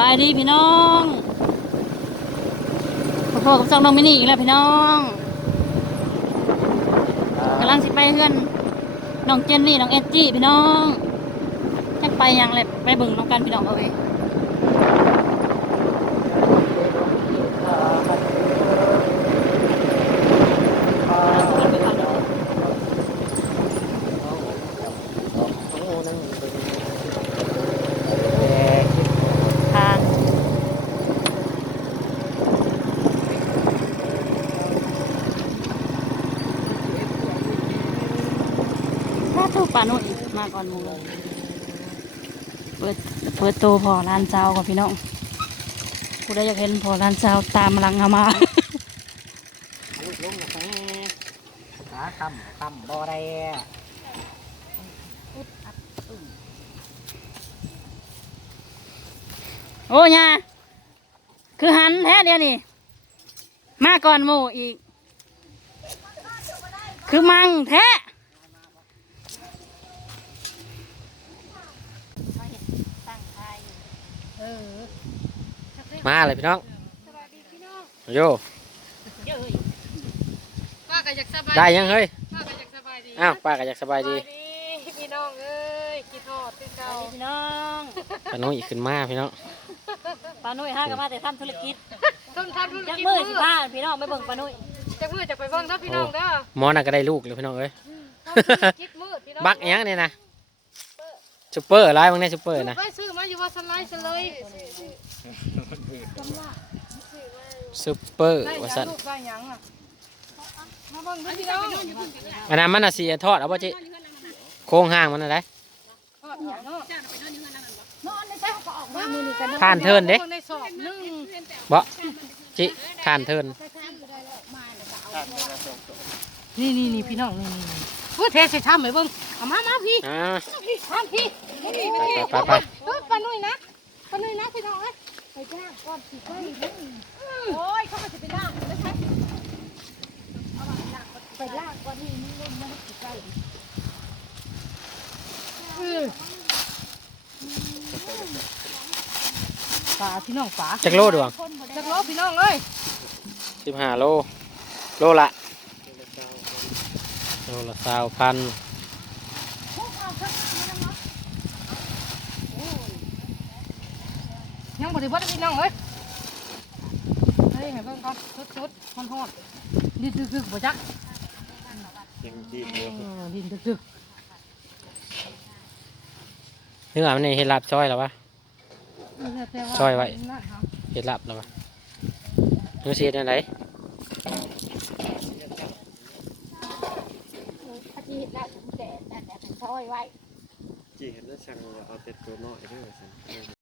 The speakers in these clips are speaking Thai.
บายดีพี่น้องพ่อๆกับสองน้องมินี่อีกแล้วพี่น้องกำลังสิไปเพื่อนน้องเจนนี่น้องเอจจี้พี่น้องจะไปยังเลยไปบึงน้องกันพี่น้องเอาไว้างถ้าตู้ปลาโนุ่น มาก่อนมูเลยเปิดเปิดตัวพอร้านเจ้าก่อพี่น้องผู้ใดอยากเห็นพอร้านเจ้าตามหลังเอามาลูกลงนะแม่หาคำคำบ่ได้โอ้ยาคือหันแท้เดียวนี่ มาก่อนหมูอีก คือมังแท้ มาเลยพี่น้องโยป้าก็อยากสบายได้ยังเฮ้ยป้าก็อยากสบายดีอ้าวป้าก็อยากสบายดีพี่น้องเอ้ยกินทอดที่เก่าพี่น้องปาน้องอีกขึ้นมาพี่น้องปลาหนุ่ยห้ากันมาแต่ทำธุรกิจต้นทำธุรจักกิจมืมืออสิบ้าพี่น้องไม่เบิ่งปลาหนุ่ยจักมือจะไปเบิ่งถ้าพี่น้องเด้อหมอน่ะก็ได้ลูกเลยพี่น้องเอ้ยธุรกิจมืดพี่น้องบักอิหยังเนี่ยนะซูเปอร์อะไรบางเนี่ยซูเปอร์นะ ไปซื้อมาอยู่ว่าสไลด์เลยซูเปอร์ได้ว่ายัสังนลูกได้ยังอะมาเบิ่งดูพี่น้องอันนั้นมันน่ะสีทอดเอาป่ะจิโค้งห่างมันอะไรทอดเนาะทานเทินเด้ในสอบหนึ่งบ่จิทานเทินนี่นี่นี่พี่น้องนี่นี่พูดเทใส่ทำไหมเบิ่ง เอามามาพี่อ่าพี่ทำพี่นี่ไปนี่ไปไปรถปลาหนุ่ยนะปลาหนุ่ยนะพี่น้องเอ้ยไปจ้างก่อนสิไปโอ้ยเขาก็จะไปล่างไม่ใช่ไปล่างก่อนนี่นี่ลงมาสิใกล้ปลาพี่น้องปลาจักโลดวงจักรพี่น้องเอ้ยสิบห้าโล โลละโลละสาวพัน ยังบริบัติพี่น้องเอ้ยเฮ้ยให้เบิ่งก่อนชุดๆฮอนๆดินตึกๆบ่จักดินตึกเนื้อมันนี่เห็ดลาบซอยหรอวะๆช่วยไว้เห็ดลาบหรอวะเนื้อเสียดอะไรจีเห็นแล้วช่างเอาแต่ตัวน้อยด้วยสิ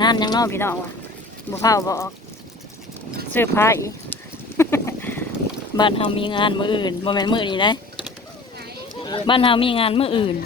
งานยังนอกพี่น้องวะบ่เผาบ่ออกเสื้อผ้าอีกบ้านเฮามีงานมืออื่นบ่แม่นมือนี้ได้บ้านเฮามีงานมืออื่น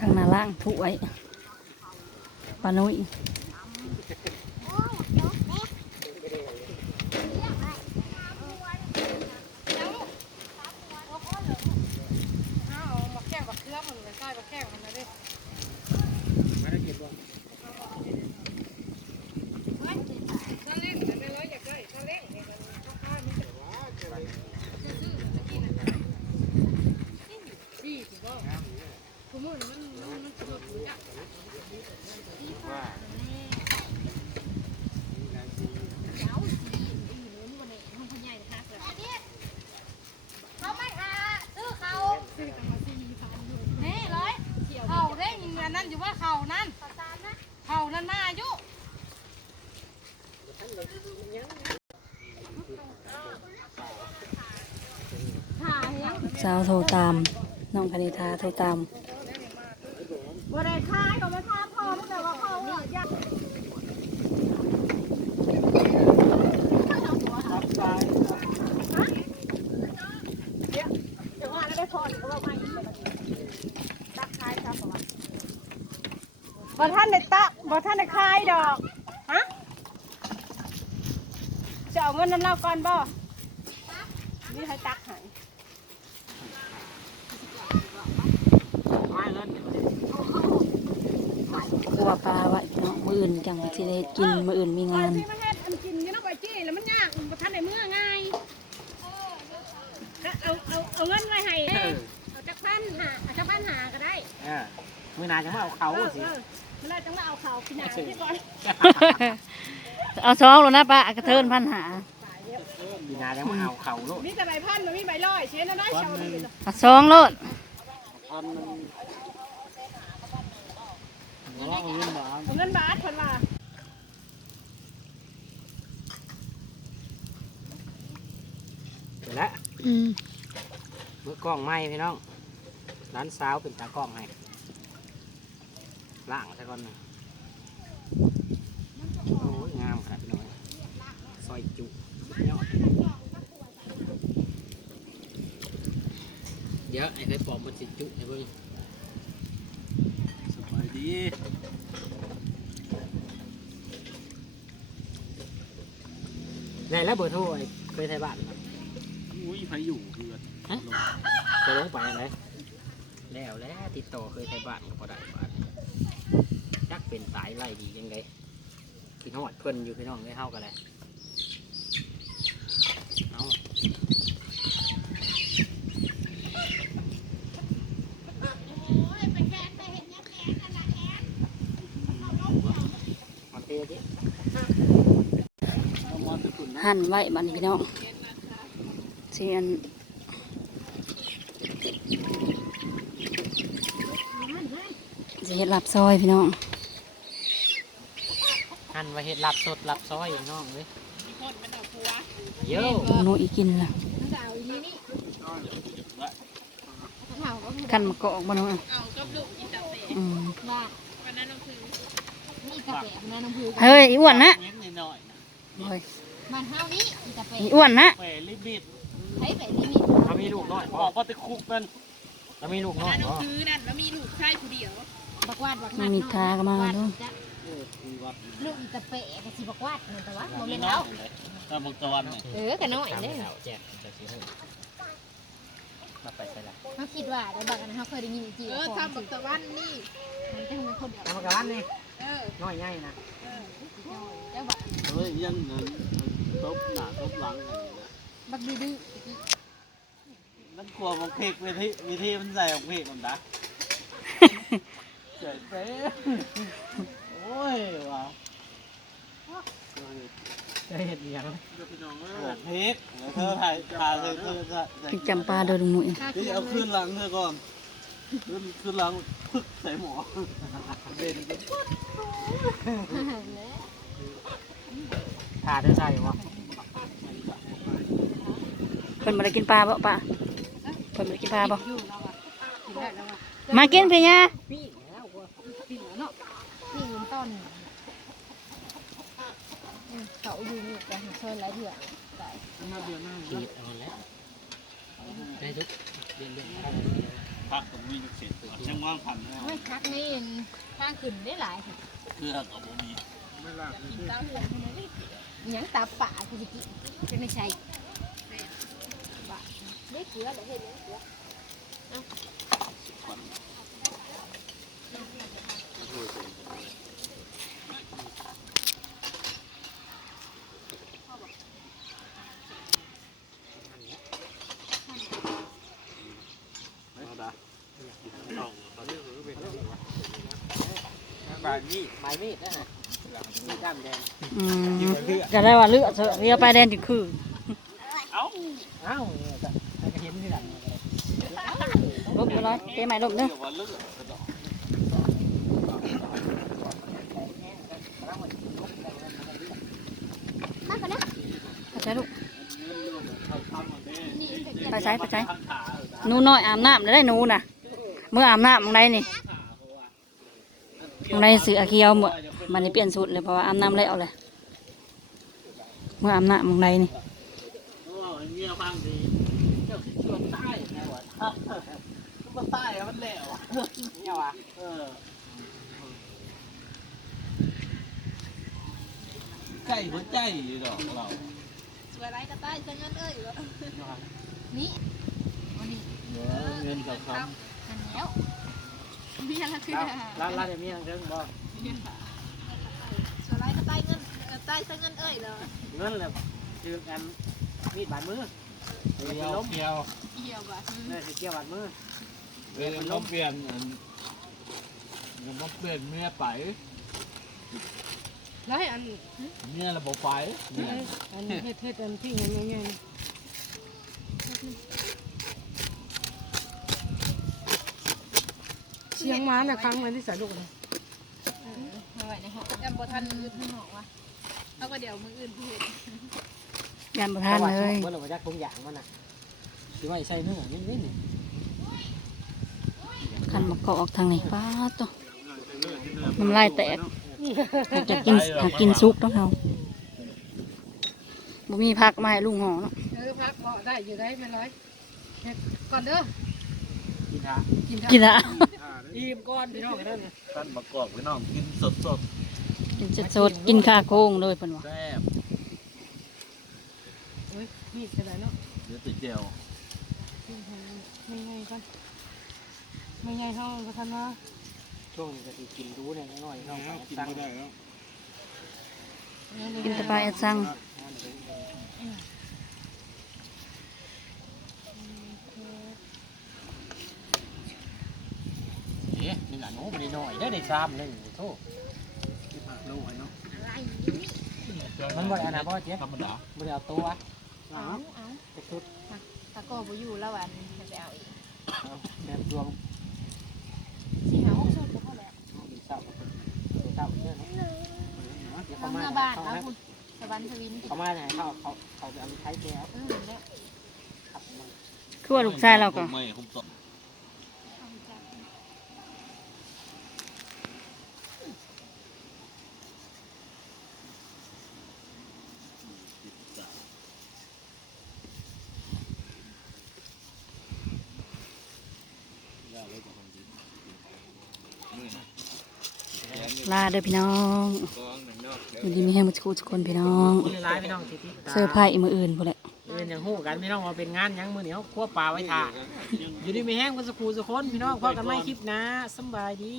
ข้าง หน้าล่างถ้วยปลานุ้ย อ้าวมาแข้งบักเครือมันเลยใส่บักแข้งมันนะเด้ถ้าเล่นจะได้ร้อยอยากได้ถ้าเล่นเนี่ยมันต้องฆ่ามัน เขาไม่หาซื้อเขานี่เลยเขาได้ยินอันนั้นอยู่ว่าเขานั่นเขานั่นมาอายุ สาวโทรตาม น้องคณิธาโทรตามบ่ได้ขายก็มาทาพ่อแต่ว่าเขาเนี่ยอยากบ่ท่านได้ตะบ่ท่านได้คายดอก ฮะ จะเอาเงินน้ำเล่าก่อนบ่นี่ให้ตักให้ มาเงิน กลัวปลาไว้พี่น้องมืออื่นจังสิได้กินมืออื่นมีงานที่มาเฮ็ดอันกินอยี่น้องไปจี้แล้วมันยากบ่ท่านได้เมื่อไงเอาเอาเอาเงินไว้ให้เออเอาจักพันหาเอาจักพันหาก็ได้เออมือหนาจะมาเอาเขาเออสิเออเวลาจังว่าเอาเขาพี่นาที่ก่อนเอาซองแล้วนะป้ากระเทินพันหามือหนาจะมาเอาเขาลูกมีแต่ใบพันมันมีใบร้อยเช่นนั้นได้เชาวนี่เอาซองโลดพัน มันว่าเงินบาทเงินบาทเพิ่นว่าเดี๋ยวละอืมมือกล้องไม้พี่น้องร้านสาวเป็นตากล้องให้ล่างซะก่อนนะโอ้ยงามขนาดพี่น้องซอยจุยอดเดี๋ยวไอ้เคยปอกมันสิจุให้เบิ่ง ได้แล้วเบอร์โทรไอ้เคยไทยบ้านครับอุ้ยใครอยู่เพื่อนจะลงไปอะไรแล้วแล้วติดต่อเคยไทยบ้านก็พอได้บ้านจักเป็นสายไล่ดียังไงพี่น้องเพิ่นอยู่พี่น้องได้เท่ากันเลยเอามาเตะดิ เอามาจะตุนนะ หั่นไว้บัดนพี่น้องสิอันสิเฮ็ดลับซอยพี่น้องหั่นไว้เห็ดลับสดลับซอยพี่น้องเลยเยอะหนูอีกินล่ะกันมากอกบ่น้องเอากับลูกอีตาเตะอืมว่าวันนั้นน้องคือนี่กาแฟวันนั้นน้องคือเฮ้ยอีอ้วนนะนิดหน่อยนะเฮ้ย มันเฮานี้อีกาแฟอีอ้วนนะแหวรีบบิดใช้ไปลิมิตเรามีลูกน้อยออกก็ติคุกนั่นเรามีลูกน้อยบ่ซื้อนั่นแล้วมีลูกชายผู้เดียวบักวาดบักมันมีทาก็มาดูเออคือวัดลูกอีกาแฟก็สิบักวาดนั่นแต่ว่าบ่นี่แม่นน้อเอายแต่บางตะวันเนี่ยเออก็น้อยจำเด้ไม่อได้แจกจะซื้อให้มาไปใส่ละเขาคิดว่าแต่บักอันนั้นเขาเคยได้ยินจีเออทำบักตะวันนี่มันจะทำเป็นคนเดียวทำกับร้านนี่เออน้อยใหญ่นะเจ้าบักเฮ้ยยันนั้น ตบหน้าตบหลังกันนะบักดื้อนั่นกลัวของเพกวิธีวิธีมันใส่ของเพกมันนะเจ๋เต้โอ้ยว่ะจะเห็ดเลี้ยงบอกเพกแล้วเธอถ่ายถ่ายเธอเธอจะพริกจำปลาโดยลุงหนุ่ยนี่เอาขึ้นหลังเธอก่อนขึ้นขึ้นหลังพึกใส่หมอเด่นทาเธอใส่บ่ เพิ่นบ่ได้กินปลาบ่ป้าเพิ่นบ่ได้กินปลาบ่อยู่แล้วอะกินได้แล้วอะมากินพี่ยาปีแล้วปีแล้วเนาะนี่มันต้นเขาอยู่นี่แต่เชิญหลายเถื่อขีดเอันนั้นแหละได้ทุกเรียนเรื่องอะไรพักผมมีเสร็จช่างว่างผ่านแล้วไม่คักนี่ทางขึ้นได้หลายเพื่อกับผมมียังตาป่าคือสิกิจะไม่ใช่ ไม่เกลือเลยเห็นยังเกลือเอาดาต้องตอนนี้คือเป็นบมีดนั่นน่ะมีดด้ามแดง อืมก็ได้ว่าเลือดเถอเรียไปแดนจิคือ ให้กระเทียมที่หลังเนี่ยก็ได้ลบร้อยเตะใหม่ลบเด้อเดี๋ยวว่าเลือดกระดอไปใช้ลูกไปใช้ไปใช้หนูน้อยอาบน้ำได้หนูน่ะ เมื่ออาบน้ำมึงไดนี่มึงไดเสือเขียวหมดมันนี่เปลี่ยนสูตรเลยเพราะว่าอาบน้ำแล้วเลยเมื่ออาบน้ำมึงไดนี่ จ้าชวนใต้แน่วะมันใต้อะมันแหลวอะเนี่ยวะเออใกล้หัวใจอยู่ดอกเราสวยไรก็ใต้จะเงินเอ้ยเหรอนี่วันนี้เดี๋ยวเงินกับคกันแล้วเบี้ยละคือร้านร้านเดี๋ยวมีทางเดินบ่สวยไรก็ใต้เงินเออใต้จะเงินเอ้ยเหรอเงินเลยคือกันมีดบาดมือำ เปียวกี่จะยวเกี่ยวเหี่ยวบ่ะเนี่ยเกี่ยวบาดมือเดี๋ยวมันเปลี่ยนอันเดี๋ยวมันเปลี่ยนเมียไปแล้วให้อันเมียระบบไฟอันเฮ็ดเฮ็ดอันที่เห็นง่ายๆเชียงม้าน่ะครั้งมันที่สายลูกเลยมาไว้ในห้องจำบ่ทันอื่นในห้องวะเอาก็เดี๋ยวมืออื่นพี่เห็น ยันประทานเลยเมื่อเรามาจากตรงอย่างมันน่ะที่ว่าใส่เนื้อนิ่มๆนี่ขันมะกอกทางนี้ป้าดตัวน้ำลายแตกอยากจะกินอยากกินซุปต้องเฮาบ่มีผักมาให้ลุงห่อเนาะเออพักเหมาะได้อยู่ได้ไม่ร้อยเฮ็ดก่อนเด้อกินฮะกินกินละอิ่มก้อนพี่น้องนั่นท่านประกอบพี่น้องกินสดสดกินสดๆกินข้าโค้งเลยเพิ่นว่าแซ่บเฮ้ย มีดอะไรเนาะเดี๋ยวติดเจียวไม่ไงก่อนไม่ไงเฮาก็ทันว่าช่วงนี้ก็สิกินรู้เนี่ยน้อยๆน้องสั่งได้แล้วกินแตะปลาแอดซังเอ๊ะนี่หลานโอ้ไม่ได้น้อยได้ได้ซ้ำหนึ่งโทษมันบ่ได้อันนะบ่เจ๊ธรรมดาบ่ได้เอาตัว เอาเอาจะชุดตะโก้บ่อยู่แล้ววันจะไปเอาอีกแนมดวงสิหาห้องสุดก็พอแล้วดีเศร้าเศร้าเนี่ยเนาะเดี๋ยวเอาเขามาเมื่อบ้านเอาคุณสวรรค์ทวินเขามาเนี่ยเขาเขาเขาจะเอาไปใช้แก้วเออแล้วขับมันคือว่าลูกชายเราก็ ไม่คุ้มต่อ ลาเด้อพี่น้องอยู่ดีมีแห้งมาสกูทุกคนพี่น้องคนร้ายพี่น้องที่ติดตามเสื้อผ้าอีมืออื่นพุ่นแหละเอ็นอย่างหู้กันพี่น้องว่าเป็นงานหยังมือเหนียวคั่วปลาไว้ทาอยู่ดีมีแห้งกันสักครู่สักคนพี่น้องพอกันไม่คลิปนะสำบายดี